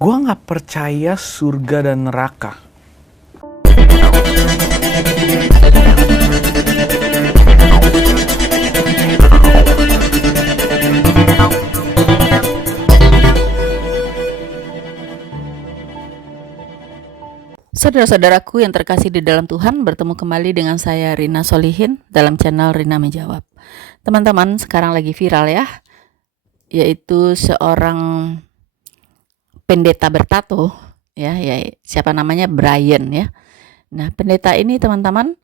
Gue nggak percaya surga dan neraka. Saudara-saudaraku yang terkasih di dalam Tuhan, bertemu kembali dengan saya Rina Solihin dalam channel Rina Menjawab. Teman-teman, sekarang lagi viral ya, yaitu seorang pendeta bertato ya, siapa namanya, Brian ya. Nah, pendeta ini teman-teman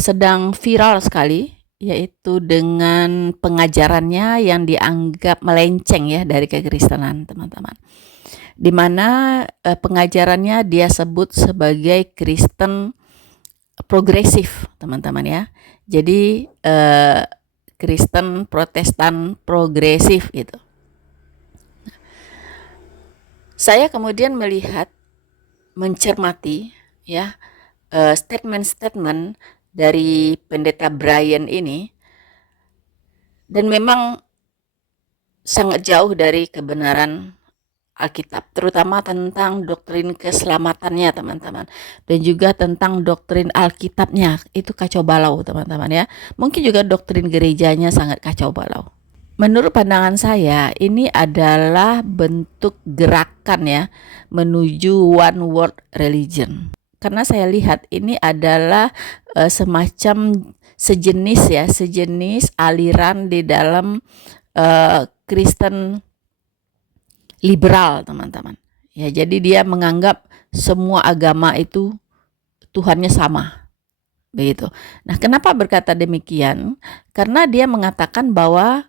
sedang viral sekali, yaitu dengan pengajarannya yang dianggap melenceng ya dari kekristenan, teman-teman. Di mana pengajarannya dia sebut sebagai Kristen progresif, teman-teman ya. Jadi Kristen Protestan progresif gitu. Saya kemudian melihat, mencermati ya statement-statement dari pendeta Brian ini, dan memang sangat jauh dari kebenaran Alkitab, terutama tentang doktrin keselamatannya, teman-teman, dan juga tentang doktrin Alkitabnya. Itu kacau balau, teman-teman ya. Mungkin juga doktrin gerejanya sangat kacau balau. Menurut pandangan saya, ini adalah bentuk gerakan ya menuju one world religion. Karena saya lihat ini adalah semacam sejenis aliran di dalam Kristen liberal, teman-teman. Ya, jadi dia menganggap semua agama itu Tuhannya sama. Begitu. Nah, kenapa berkata demikian? Karena dia mengatakan bahwa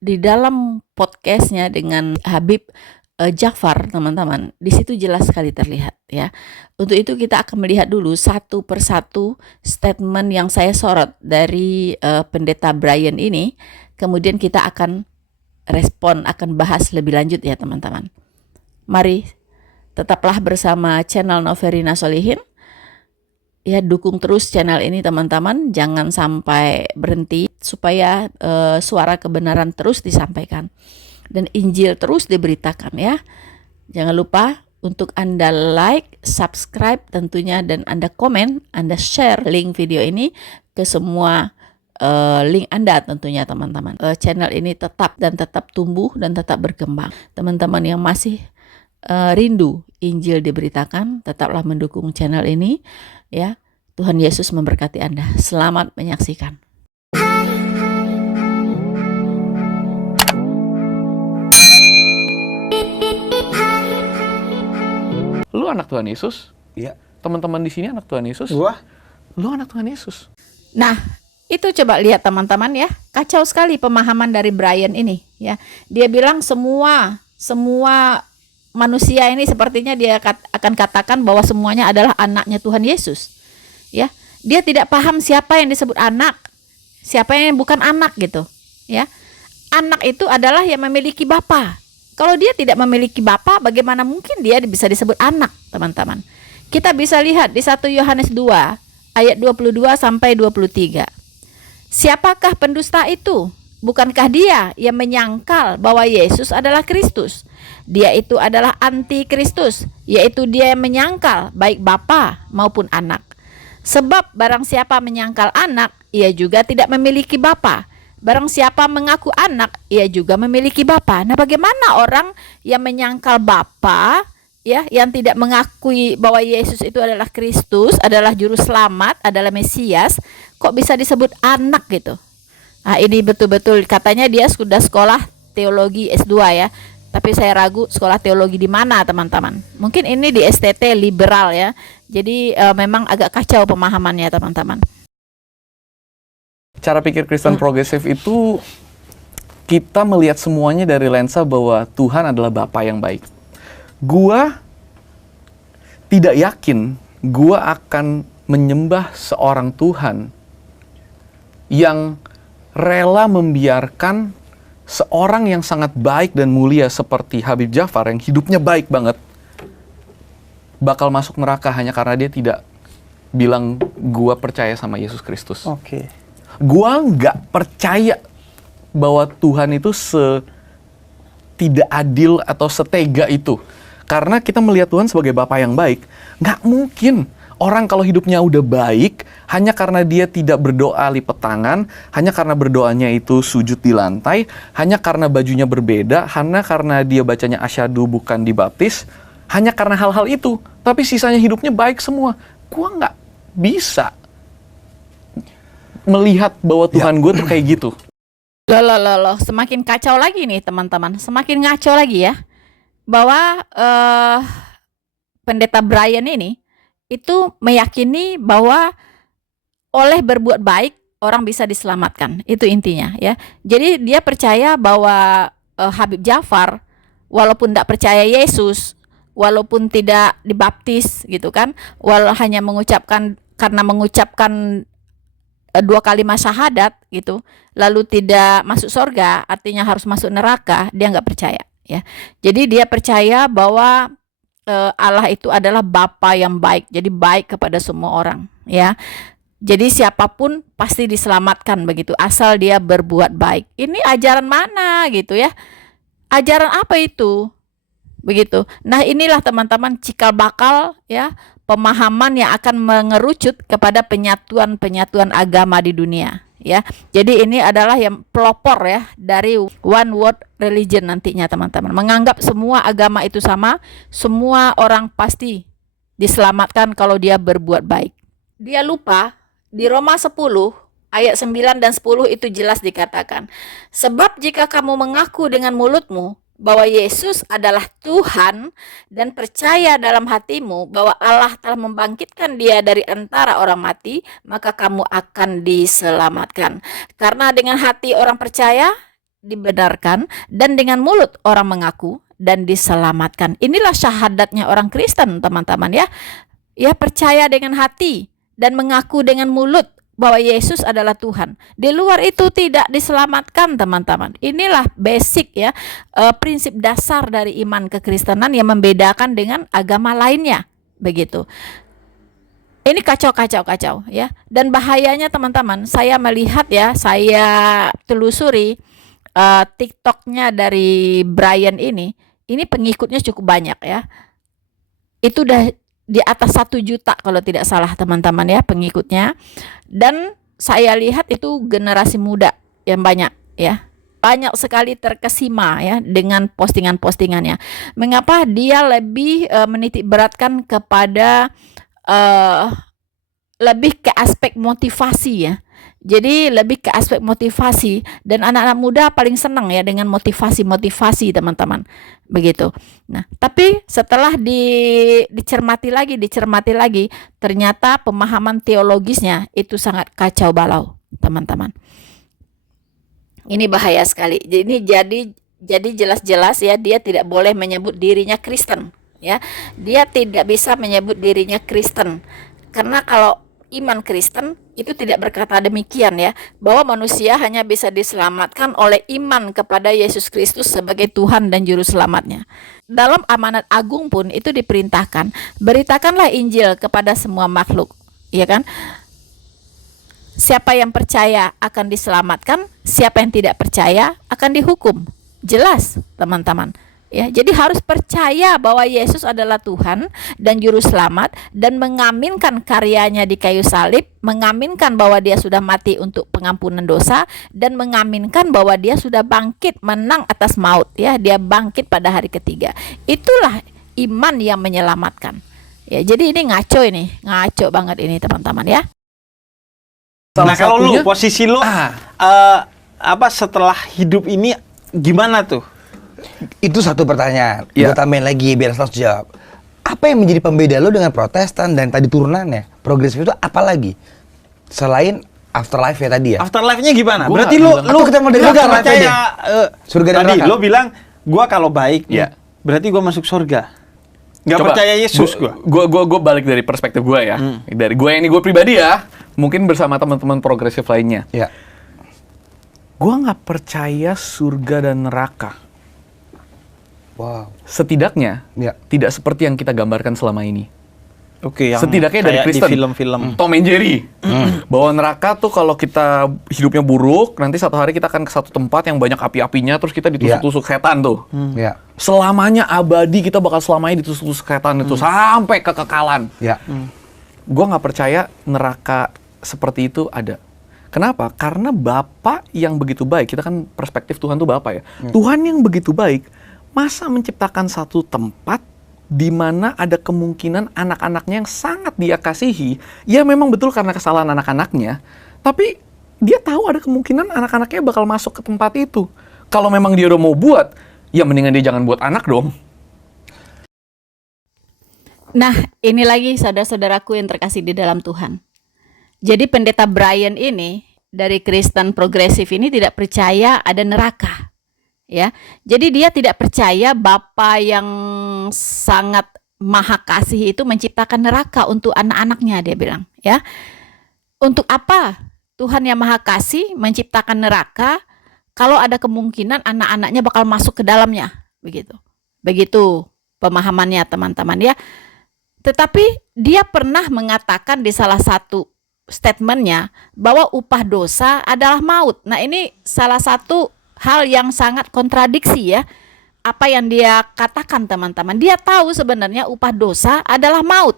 di dalam podcastnya dengan Habib Ja'far, teman-teman, di situ jelas sekali terlihat ya. Untuk itu kita akan melihat dulu satu persatu statement yang saya sorot dari pendeta Brian ini. Kemudian kita akan respon, akan bahas lebih lanjut ya, teman-teman. Mari tetaplah bersama channel Noverina Solihin. Ya, dukung terus channel ini, teman-teman. Jangan sampai berhenti supaya suara kebenaran terus disampaikan dan Injil terus diberitakan ya. Jangan lupa untuk Anda like, subscribe tentunya, dan Anda komen, Anda share link video ini ke semua link Anda tentunya, teman-teman. Channel ini tetap tumbuh dan tetap berkembang. Teman-teman yang masih rindu Injil diberitakan, tetaplah mendukung channel ini ya. Tuhan Yesus memberkati Anda. Selamat menyaksikan. Lu anak Tuhan Yesus? Iya. Teman-teman di sini anak Tuhan Yesus? Gua? Lu anak Tuhan Yesus? Nah, itu coba lihat, teman-teman ya. Kacau sekali pemahaman dari Brian ini ya. Dia bilang semua manusia ini sepertinya dia akan katakan bahwa semuanya adalah anaknya Tuhan Yesus. Ya. Dia tidak paham siapa yang disebut anak, siapa yang bukan anak gitu, ya. Anak itu adalah yang memiliki bapa. Kalau dia tidak memiliki bapa, bagaimana mungkin dia bisa disebut anak, teman-teman? Kita bisa lihat di 1 Yohanes 2 ayat 22 sampai 23. Siapakah pendusta itu? Bukankah dia yang menyangkal bahwa Yesus adalah Kristus? Dia itu adalah anti-Kristus, yaitu dia yang menyangkal baik bapa maupun anak. Sebab barang siapa menyangkal anak, ia juga tidak memiliki bapa. Barang siapa mengaku anak, ia juga memiliki bapa. Nah, bagaimana orang yang menyangkal bapa, ya, yang tidak mengakui bahwa Yesus itu adalah Kristus, adalah juru selamat, adalah Mesias, kok bisa disebut anak gitu? Nah, ini betul-betul katanya dia sudah sekolah teologi S2 ya. Tapi saya ragu sekolah teologi di mana, teman-teman. Mungkin ini di STT liberal ya. Jadi memang agak kacau pemahamannya, teman-teman. Cara pikir Kristen progresif itu kita melihat semuanya dari lensa bahwa Tuhan adalah Bapa yang baik. Gua tidak yakin gua akan menyembah seorang Tuhan yang rela membiarkan seorang yang sangat baik dan mulia seperti Habib Ja'far yang hidupnya baik banget bakal masuk neraka hanya karena dia tidak bilang gua percaya sama Yesus Kristus. Oke. Gua nggak percaya bahwa Tuhan itu tidak adil atau setega itu. Karena kita melihat Tuhan sebagai Bapa yang baik. Nggak mungkin orang kalau hidupnya udah baik, hanya karena dia tidak berdoa lipat tangan, hanya karena berdoanya itu sujud di lantai, hanya karena bajunya berbeda, hanya karena dia bacanya asyhadu bukan dibaptis, hanya karena hal-hal itu. Tapi sisanya hidupnya baik semua. Gua nggak bisa melihat bahwa Tuhan gue tuh kayak gitu. Loh, semakin kacau lagi nih teman-teman, semakin ngaco lagi ya, bahwa pendeta Brian ini itu meyakini bahwa oleh berbuat baik orang bisa diselamatkan, itu intinya ya. Jadi dia percaya bahwa Habib Ja'far walaupun tidak percaya Yesus, walaupun tidak dibaptis gitu kan, walau hanya mengucapkan dua kalimat syahadat gitu, lalu tidak masuk surga, artinya harus masuk neraka, dia nggak percaya ya. Jadi dia percaya bahwa Allah itu adalah Bapa yang baik, jadi baik kepada semua orang ya. Jadi siapapun pasti diselamatkan begitu, asal dia berbuat baik. Ini ajaran mana gitu ya? Ajaran apa itu? Begitu. Nah, inilah teman-teman cikal bakal ya, pemahaman yang akan mengerucut kepada penyatuan agama di dunia ya. Jadi ini adalah yang pelopor ya dari one world religion nantinya teman-teman. Menganggap semua agama itu sama, semua orang pasti diselamatkan kalau dia berbuat baik. Dia lupa di Roma 10 ayat 9 dan 10 itu jelas dikatakan, sebab jika kamu mengaku dengan mulutmu bahwa Yesus adalah Tuhan dan percaya dalam hatimu bahwa Allah telah membangkitkan dia dari antara orang mati, maka kamu akan diselamatkan. Karena dengan hati orang percaya, dibenarkan, dan dengan mulut orang mengaku dan diselamatkan. Inilah syahadatnya orang Kristen teman-teman ya. Ya, percaya dengan hati dan mengaku dengan mulut bahwa Yesus adalah Tuhan. Di luar itu tidak diselamatkan teman-teman. Inilah basic ya, prinsip dasar dari iman kekristenan yang membedakan dengan agama lainnya. Begitu. Ini kacau ya. Dan bahayanya teman-teman, saya melihat ya, saya telusuri TikToknya dari Brian ini pengikutnya cukup banyak ya. Itu udah di atas 1 juta kalau tidak salah teman-teman ya pengikutnya. Dan saya lihat itu generasi muda yang banyak ya. Banyak sekali terkesima ya dengan postingan-postingannya. Mengapa dia lebih menitik beratkan kepada lebih ke aspek motivasi ya. Jadi lebih ke aspek motivasi, dan anak-anak muda paling senang ya dengan motivasi teman-teman. Begitu. Nah, tapi setelah dicermati lagi, ternyata pemahaman teologisnya itu sangat kacau balau, teman-teman. Ini bahaya sekali. Jadi jelas-jelas ya, dia tidak boleh menyebut dirinya Kristen ya. Dia tidak bisa menyebut dirinya Kristen. Karena kalau iman Kristen itu tidak berkata demikian ya, bahwa manusia hanya bisa diselamatkan oleh iman kepada Yesus Kristus sebagai Tuhan dan Juru Selamatnya. Dalam amanat agung pun itu diperintahkan, beritakanlah Injil kepada semua makhluk, ya kan? Siapa yang percaya akan diselamatkan, siapa yang tidak percaya akan dihukum. Jelas, teman-teman. Ya, jadi harus percaya bahwa Yesus adalah Tuhan dan Juru Selamat, dan mengaminkan karyanya di kayu salib, mengaminkan bahwa dia sudah mati untuk pengampunan dosa, dan mengaminkan bahwa dia sudah bangkit menang atas maut ya, dia bangkit pada hari ketiga. Itulah iman yang menyelamatkan. Ya, jadi ini ngaco banget ini teman-teman ya. Nah, kalau lu posisi lu setelah hidup ini gimana tuh? Itu satu pertanyaan. Gue tambahin lagi biar Slaus jawab. Apa yang menjadi pembeda lo dengan Protestan dan tadi turunannya? Progresif itu apa lagi? Selain afterlife ya tadi ya? Afterlife-nya gimana? Gua berarti lu kita mau dari gak percaya surga dan tadi neraka. lo bilang gua kalau baik berarti gua masuk surga. Gak percaya Yesus gua. Gue balik dari perspektif gue ya. Dari gue ini gue pribadi ya. Mungkin bersama teman-teman progresif lainnya. Ya. Gue nggak percaya surga dan neraka. Wow. Setidaknya Ya. tidak seperti yang kita gambarkan selama ini. Oke, yang setidaknya dari kayak di Kristen. film-film. Tom and Jerry. Bahwa neraka tuh kalau kita hidupnya buruk, nanti satu hari kita akan ke satu tempat yang banyak api-apinya, terus kita ditusuk-tusuk setan tuh. Ya. Selamanya abadi, kita bakal selamanya ditusuk-tusuk setan itu sampai kekekalan. Ya. Gua nggak percaya neraka seperti itu ada. Kenapa? Karena Bapa yang begitu baik, kita kan perspektif Tuhan tuh Bapa ya. Tuhan yang begitu baik, masa menciptakan satu tempat di mana ada kemungkinan anak-anaknya yang sangat dia kasihi, ya memang betul karena kesalahan anak-anaknya, tapi dia tahu ada kemungkinan anak-anaknya bakal masuk ke tempat itu. Kalau memang dia udah mau buat, ya mendingan dia jangan buat anak dong. Nah, ini lagi saudara-saudaraku yang terkasih di dalam Tuhan. Jadi pendeta Brian ini dari Kristen progresif ini tidak percaya ada neraka. Ya. Jadi dia tidak percaya Bapa yang sangat maha kasih itu menciptakan neraka untuk anak-anaknya, dia bilang, ya. Untuk apa Tuhan yang maha kasih menciptakan neraka kalau ada kemungkinan anak-anaknya bakal masuk ke dalamnya, begitu. Begitu pemahamannya, teman-teman, ya. Tetapi dia pernah mengatakan di salah satu statementnya bahwa upah dosa adalah maut. Nah, ini salah satu hal yang sangat kontradiksi, ya. Apa yang dia katakan, teman-teman. Dia tahu sebenarnya upah dosa adalah maut.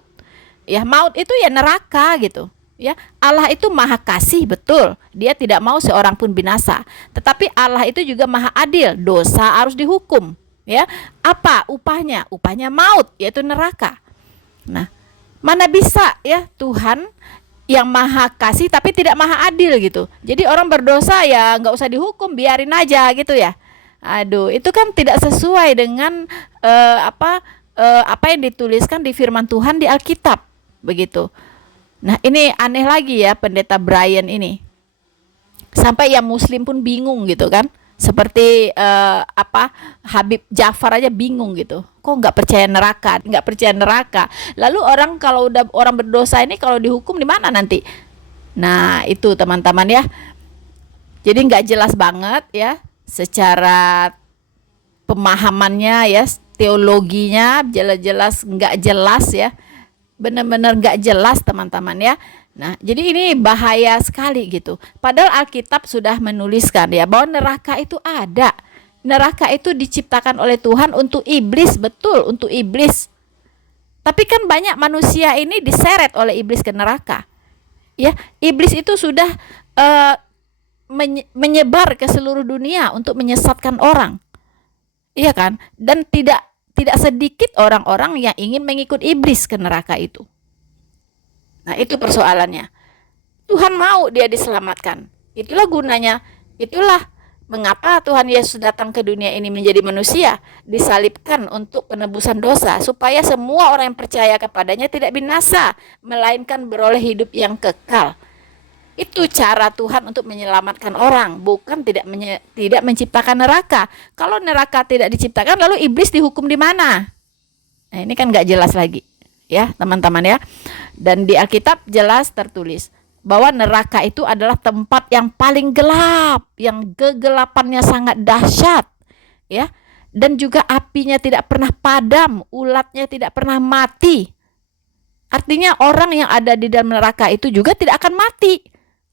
Ya, maut itu ya neraka gitu. Ya, Allah itu maha kasih, betul. Dia tidak mau seorang pun binasa. Tetapi Allah itu juga maha adil. Dosa harus dihukum, ya. Apa upahnya? Upahnya maut, yaitu neraka. Nah, mana bisa ya Tuhan yang maha kasih tapi tidak maha adil gitu. Jadi orang berdosa ya nggak usah dihukum, biarin aja gitu ya. Aduh, itu kan tidak sesuai dengan apa yang dituliskan di firman Tuhan di Alkitab, begitu. Nah, ini aneh lagi ya pendeta Brian ini. Sampai yang Muslim pun bingung gitu kan. Seperti Habib Jafar aja bingung gitu. Kok nggak percaya neraka? Nggak percaya neraka. Lalu orang kalau udah orang berdosa ini kalau dihukum di mana nanti? Nah, itu teman-teman ya. Jadi nggak jelas banget ya secara pemahamannya ya, teologinya jelas-jelas nggak jelas ya. Benar-benar nggak jelas, teman-teman ya. Nah, jadi ini bahaya sekali gitu. Padahal Alkitab sudah menuliskan ya bahwa neraka itu ada. Neraka itu diciptakan oleh Tuhan untuk iblis, betul, untuk iblis. Tapi kan banyak manusia ini diseret oleh iblis ke neraka. Ya, iblis itu sudah menyebar ke seluruh dunia untuk menyesatkan orang. Iya kan? Dan tidak sedikit orang-orang yang ingin mengikut iblis ke neraka itu. Nah, itu persoalannya. Tuhan mau dia diselamatkan. Itulah gunanya. Itulah mengapa Tuhan Yesus datang ke dunia ini menjadi manusia, disalibkan untuk penebusan dosa, supaya semua orang yang percaya kepadanya tidak binasa, melainkan beroleh hidup yang kekal. Itu cara Tuhan untuk menyelamatkan orang, bukan tidak menciptakan neraka. Kalau neraka tidak diciptakan, lalu iblis dihukum di mana? Nah, ini kan nggak jelas lagi. Ya, teman-teman ya. Dan di Alkitab jelas tertulis bahwa neraka itu adalah tempat yang paling gelap, yang kegelapannya sangat dahsyat, ya. Dan juga apinya tidak pernah padam, ulatnya tidak pernah mati. Artinya orang yang ada di dalam neraka itu juga tidak akan mati.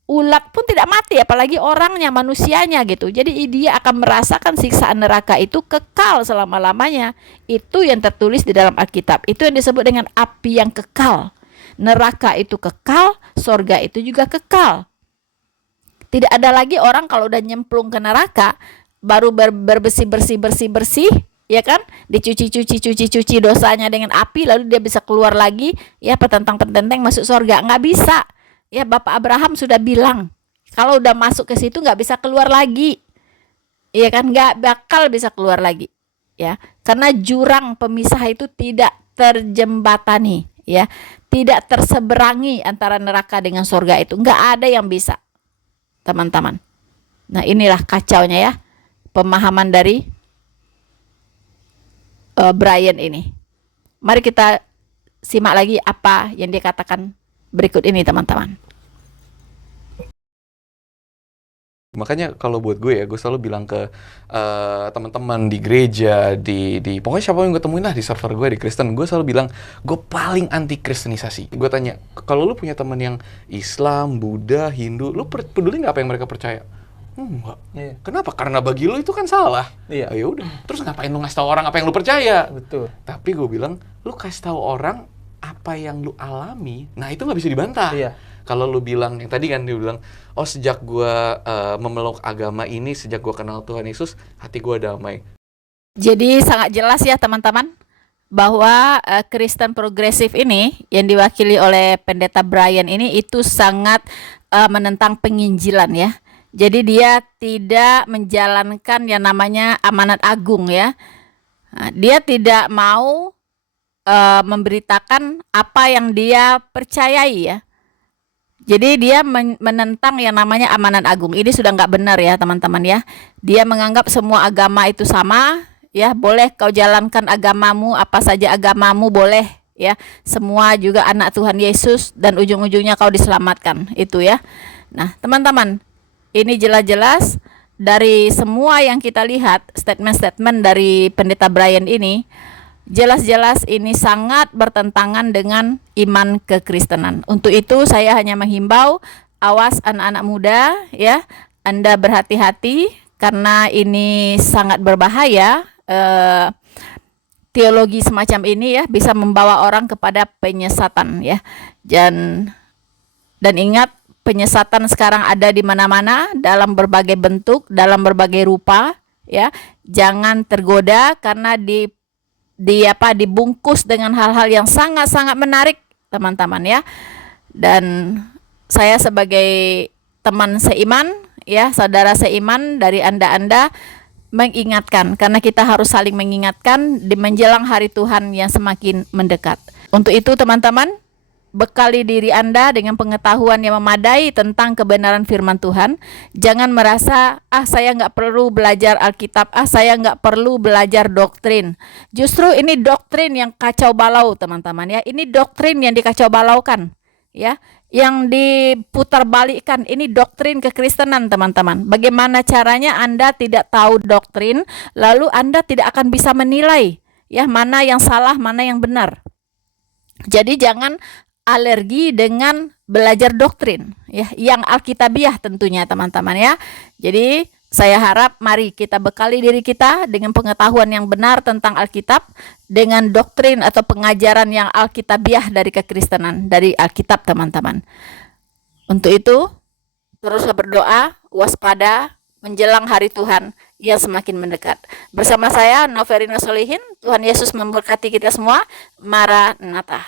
Ulat pun tidak mati, apalagi orangnya, manusianya gitu. Jadi dia akan merasakan siksaan neraka itu kekal selama-lamanya. Itu yang tertulis di dalam Alkitab. Itu yang disebut dengan api yang kekal. Neraka itu kekal, sorga itu juga kekal. Tidak ada lagi orang kalau udah nyemplung ke neraka, baru bersih, ya kan? Dicuci dosanya dengan api, lalu dia bisa keluar lagi, ya petentang-petenteng masuk sorga. Nggak bisa. Ya, Bapak Abraham sudah bilang, kalau udah masuk ke situ nggak bisa keluar lagi. Iya kan, nggak bakal bisa keluar lagi. Ya, karena jurang pemisah itu tidak terjembatani, ya, tidak terseberangi antara neraka dengan surga itu. Nggak ada yang bisa, teman-teman. Nah, inilah kacaunya ya, pemahaman dari Brian ini. Mari kita simak lagi apa yang dia katakan berikut ini, teman-teman. Makanya kalau buat gue ya, gue selalu bilang ke teman-teman di gereja, di pokoknya siapa yang gue temuin lah di server gue di Kristen, gue selalu bilang gue paling anti kristenisasi. Gue tanya, kalau lu punya teman yang Islam, Buddha, Hindu, lu peduli nggak apa yang mereka percaya? Enggak. Iya. Kenapa? Karena bagi lu itu kan salah. Iya. Ya udah. Terus ngapain lu ngasih tahu orang apa yang lu percaya? Betul. Tapi gue bilang, lu kasih tahu orang apa yang lu alami, nah itu nggak bisa dibantah. Iya. Kalau lu bilang, yang tadi kan dia bilang, oh sejak gua memeluk agama ini, sejak gua kenal Tuhan Yesus, hati gua damai. Jadi sangat jelas ya teman-teman bahwa Kristen progresif ini yang diwakili oleh Pendeta Brian ini itu sangat menentang penginjilan ya. Jadi dia tidak menjalankan yang namanya amanat agung ya. Nah, dia tidak mau memberitakan apa yang dia percayai ya. Jadi dia menentang yang namanya amanat agung. Ini sudah nggak benar ya teman-teman ya. Dia menganggap semua agama itu sama ya. Boleh kau jalankan agamamu, apa saja agamamu boleh ya. Semua juga anak Tuhan Yesus dan ujung-ujungnya kau diselamatkan itu ya. Nah teman-teman, ini jelas-jelas dari semua yang kita lihat statement-statement dari Pendeta Brian ini, jelas-jelas ini sangat bertentangan dengan iman kekristenan. Untuk itu saya hanya menghimbau, awas anak-anak muda ya, Anda berhati-hati karena ini sangat berbahaya. Teologi semacam ini ya bisa membawa orang kepada penyesatan ya. Dan ingat, penyesatan sekarang ada di mana-mana dalam berbagai bentuk, dalam berbagai rupa ya. Jangan tergoda karena dibungkus dengan hal-hal yang sangat-sangat menarik teman-teman ya. Dan saya sebagai teman seiman ya, saudara seiman dari Anda mengingatkan, karena kita harus saling mengingatkan di menjelang hari Tuhan yang semakin mendekat. Untuk itu teman-teman, bekali diri Anda dengan pengetahuan yang memadai tentang kebenaran firman Tuhan. Jangan merasa, saya nggak perlu belajar Alkitab, saya nggak perlu belajar doktrin. Justru ini doktrin yang kacau balau teman-teman ya. Ini doktrin yang dikacau balaukan ya, yang diputar balikkan. Ini doktrin kekristenan teman-teman. Bagaimana caranya Anda tidak tahu doktrin, lalu Anda tidak akan bisa menilai ya mana yang salah, mana yang benar. Jadi jangan alergi dengan belajar doktrin ya, yang alkitabiah tentunya teman-teman ya. Jadi saya harap mari kita bekali diri kita dengan pengetahuan yang benar tentang Alkitab, dengan doktrin atau pengajaran yang alkitabiah dari kekristenan, dari Alkitab teman-teman. Untuk itu teruslah berdoa, waspada menjelang hari Tuhan yang semakin mendekat. Bersama saya Noverina Solihin, Tuhan Yesus memberkati kita semua. Maranatha.